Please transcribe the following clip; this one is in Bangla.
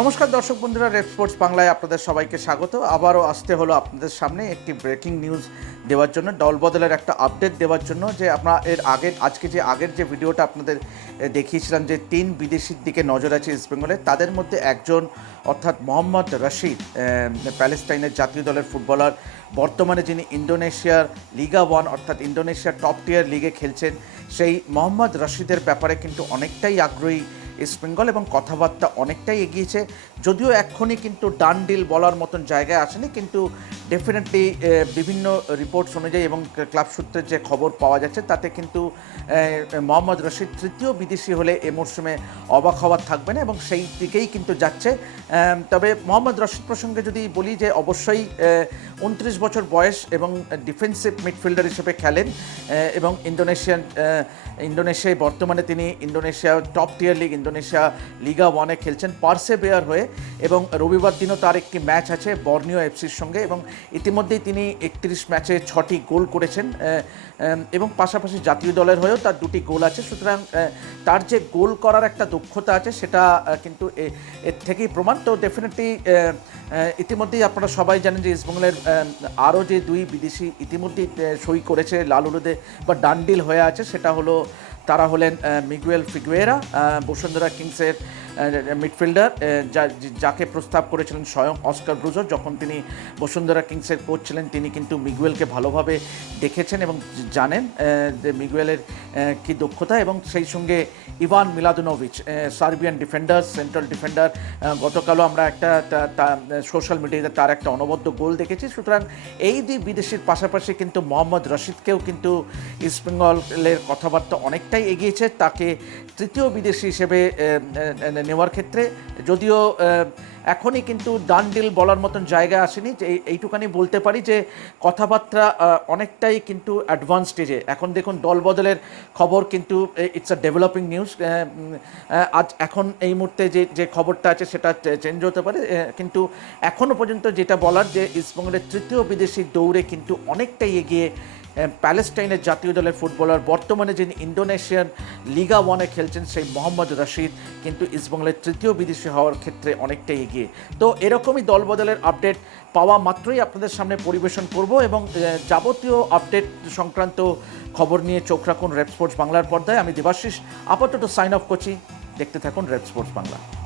নমস্কার দর্শক বন্ধুরা রেড স্পোর্টস বাংলায় আপনাদের সবাইকে স্বাগত। আবারও আসতে হলো আপনাদের সামনে একটি ব্রেকিং নিউজ দেওয়ার জন্য দলবদলের একটা আপডেট দেওয়ার জন্য, যে আমরা এর আগের আজকে যে আগের যে ভিডিওটা আপনাদের দেখিয়েছিলাম যে তিন বিদেশির দিকে নজর আছে ইস্টবেঙ্গলে তাদের মধ্যে একজন, অর্থাৎ মোহাম্মদ রশিদ প্যালেস্টাইনের জাতীয় দলের ফুটবলার, বর্তমানে যিনি ইন্দোনেশিয়ার লিগা ওয়ান অর্থাৎ ইন্দোনেশিয়ার টপ টিয়ার লিগে খেলছেন, সেই মোহাম্মদ রশিদের ব্যাপারে কিন্তু অনেকটাই আগ্রহী ইস্টবেঙ্গল এবং কথাবার্তা অনেকটাই এগিয়েছে, যদিও এক্ষুনি কিন্তু ডান ডিল বলার মতন জায়গায় আসেনি, কিন্তু ডেফিনেটলি বিভিন্ন রিপোর্টস অনুযায়ী এবং ক্লাব সূত্রে যে খবর পাওয়া যাচ্ছে, তাতে কিন্তু মোহাম্মদ রশিদ তৃতীয় বিদেশি হলে এ মরশুমে অবাক হওয়ার থাকবে না এবং সেই দিকেই কিন্তু যাচ্ছে। তবে মোহাম্মদ রশিদ প্রসঙ্গে যদি বলি যে অবশ্যই উনত্রিশ বছর বয়স এবং ডিফেন্সিভ মিডফিল্ডার হিসেবে খেলেন এবং ইন্দোনেশিয়ান ইন্দোনেশিয়ায় বর্তমানে তিনি Indonesia top tier league Indonesia Liga ওয়ানে খেলছেন। পার্সে বেয়ার হয়ে এবং রবিবার দিনও তার একটি ম্যাচ আছে বর্নিও এফসির সঙ্গে এবং ইতিমধ্যেই তিনি একত্রিশ ম্যাচে ছটি গোল করেছেন এবং পাশাপাশি জাতীয় দলের হয়েও তার দুটি গোল আছে। সুতরাং তার যে গোল করার একটা দক্ষতা আছে সেটা কিন্তু এর থেকেই প্রমাণ। তো ডেফিনেটলি ইতিমধ্যেই আপনারা সবাই জানেন যে ইস্টবেঙ্গলের আরও যে দুই বিদেশি ইতিমধ্যেই সই করেছে লাল হলুদে বা ডান্ডিল হয়ে আছে, সেটা হলো তারা হলেন মিগুয়েল ফিগুয়েরা বসুন্ধরা কিংসের মিডফিল্ডার যাকে প্রস্তাব করেছিলেন স্বয়ং অস্কার ব্রুজো যখন তিনি বসুন্ধরা কিংসের কোচ ছিলেন, তিনি কিন্তু মিগুয়েলকে ভালোভাবে দেখেছেন এবং জানেন যে মিগুয়েলের কী দক্ষতা এবং সেই সঙ্গে Ivan Miladinovic Serbian defender, central defender গতকালও আমরা একটা সোশ্যাল মিডিয়াতে তার একটা অনবদ্য গোল দেখেছি। সুতরাং এই দুই বিদেশির পাশাপাশি কিন্তু মোহাম্মদ রশিদকেও কিন্তু ইস্টবেঙ্গলের কথাবার্তা অনেকটাই এগিয়েছে। তাকে তৃতীয় বিদেশি হিসেবে নেওয়ার ক্ষেত্রে, যদিও এখনই কিন্তু ডান ডিল বলার মতন জায়গা আসেনি, যে এই- এইটুখানি বলতে পারি যে কথাবার্তা অনেকটাই কিন্তু অ্যাডভান্স স্টেজে এখন দেখুন, দল বদলের খবর কিন্তু ইটস আ ডেভেলপিং নিউজ আজ, এখন এই মুহূর্তে যে যে খবরটা আছে সেটা চেঞ্জ হতে পারে কিন্তু এখনও পর্যন্ত যেটা বলার যে ইস্টবঙ্গলের তৃতীয় বিদেশি দৌড়ে কিন্তু অনেকটাই এগিয়ে প্যালেস্টাইনের জাতীয় দলের ফুটবলার বর্তমানে যিনি ইন্দোনেশিয়ান লিগা ওয়ানে খেলছেন সেই মোহাম্মদ রশিদ কিন্তু ইস্টবেঙ্গলের তৃতীয় বিদেশি হওয়ার ক্ষেত্রে অনেকটাই এগিয়ে। তো এরকমই দলবদলের আপডেট পাওয়া মাত্রই আপনাদের সামনে পরিবেশন করব এবং যাবতীয় আপডেট সংক্রান্ত খবর নিয়ে চোখ রাখুন রেড স্পোর্টস বাংলার পর্দায়। আমি দেবাশিস, আপাতত সাইন অফ করছি। দেখতে থাকুন রেড স্পোর্টস বাংলা।